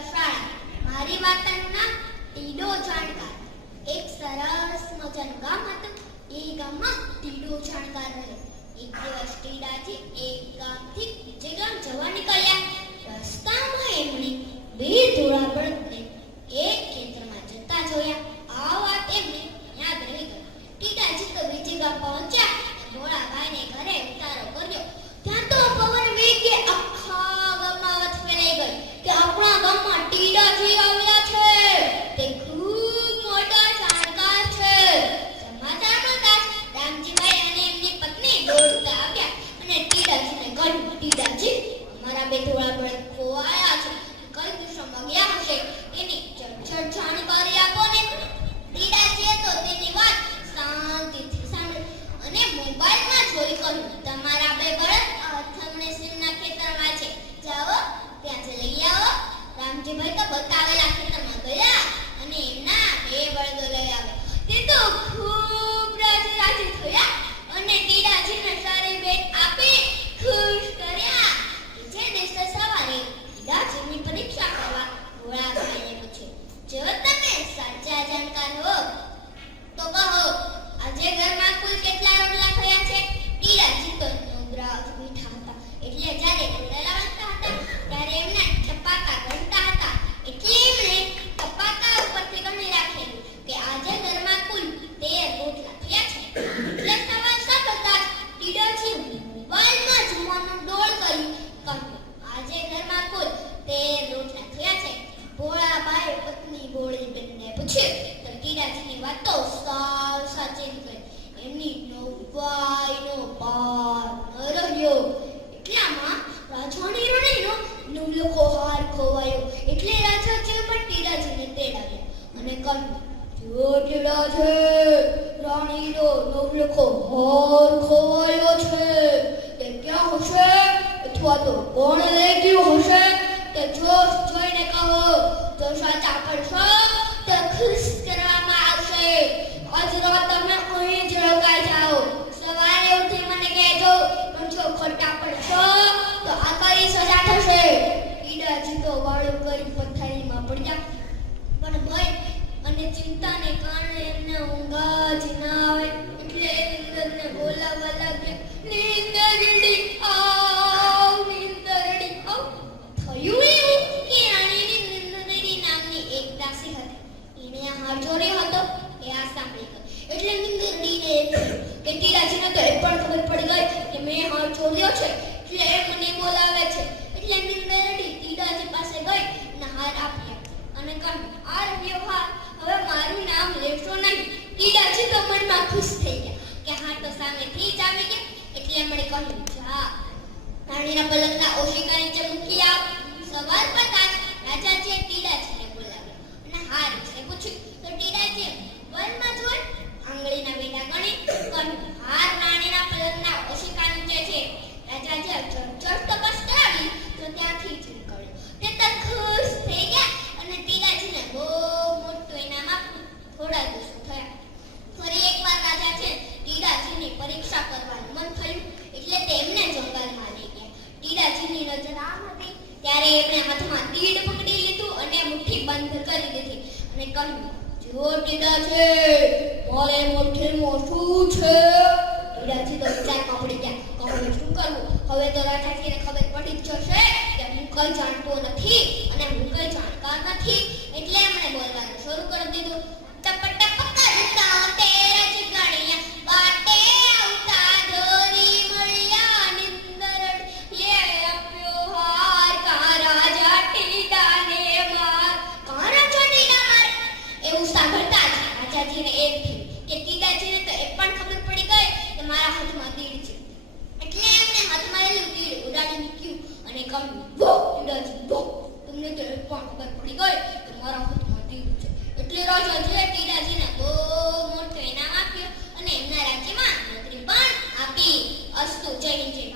રસાળ મારી માતાનું નામ ટીડો જાણકાર. એક સરસ મજાનું ગામ હતું. એ ગામમાં ટીડો જાણકાર રહે. એક દિવસ ટીડાજી એક ગામથી બીજે ગામ જવા નીકળ્યા. રસ્તામાં એમણે બે ધોળા પણ તો વાતો સાવ સાચી એમની નવાઈનો પાર ન રહ્યો. એટલામાં રાજાની રણીનો નવલખો હાર ખોવાયો. એટલે રાજાજીએ પણ ટીરાજીને તેડાવ્યા અને કહ્યું જો છે. તે ક્યાં હશે? અથવા તો કોણ લઈ ગયું હશે? તે જો જોઈને કહો. તો સાચા પડશો પડ્યા. પણ કારણે એમને હતી. એણે આ હાર હતો, એ આ સાંભળી ગયો એટલે નીંદરડીને એમ થયું તો એ પણ ખબર પડી ગઈ કે મેં હાર ચોર્યો છે. એટલે એ મને બોલાવે છે. એટલે નીંદરડી તીડાજી પાસે ગઈ અને હાર આપ્યા અને કહ્યું, આ રહ્યો હવે મારું નામ લેશો નહીં. ટીડાજી તો મનમાં ખુશ થઈ ગયા કે હા તો સામેથી જ આવી ગયા. એટલે એમણે કહ્યું, જા, રાણીના પલંગના ઓશિકા નીચે મૂકી આવ. સવાર પડતા જ રાજાજીએ ટીડાજીને બોલાવ્યા અને હાર વિશે પૂછ્યું. તો ટીડાજીએ વનમાં જોઈ આંગળીના બેડા ગણી કહ્યું હાર રાણીના પલંગના ઓશિકા નીચે છે રાજાજીએ ચર્ચ તપાસ કરાવી તો ત્યાંથી જ નીકળ્યો તે તો ખુશ થઈ ગયા અને ટીડાજીને બહુ મોટું ઇનામ આપ્યું થોડા દિવસો થયા ફરી એકવાર રાજા છે ટીડાજીની પરીક્ષા કરવાનું મન થયું એટલે તેમને જંગલમાં લઈ ગયા ટીડાજીની નજર આમ હતી ત્યારે એમણે હાથમાં તીડ પકડી લીધું અને મુઠ્ઠી બંધ કરી દીધી. અને કહ્યું, જો ટીડા છે, મારે મુઠ્ઠીમાં શું છે? ટીડાજી તો વિચારમાં પડી ગયા. હવે શું કરવું? હવે તો રાજાજીને ખબર પડી જશે કે હું કઈ જાણતો નથી અને હું કઈ જાણકાર નથી. જોજુએ ટીરાજીને બહુ મોટું ઇનામ આપ્યું અને એમના નોકરી પણ આપી. અસ્તુ જય હિન્દ.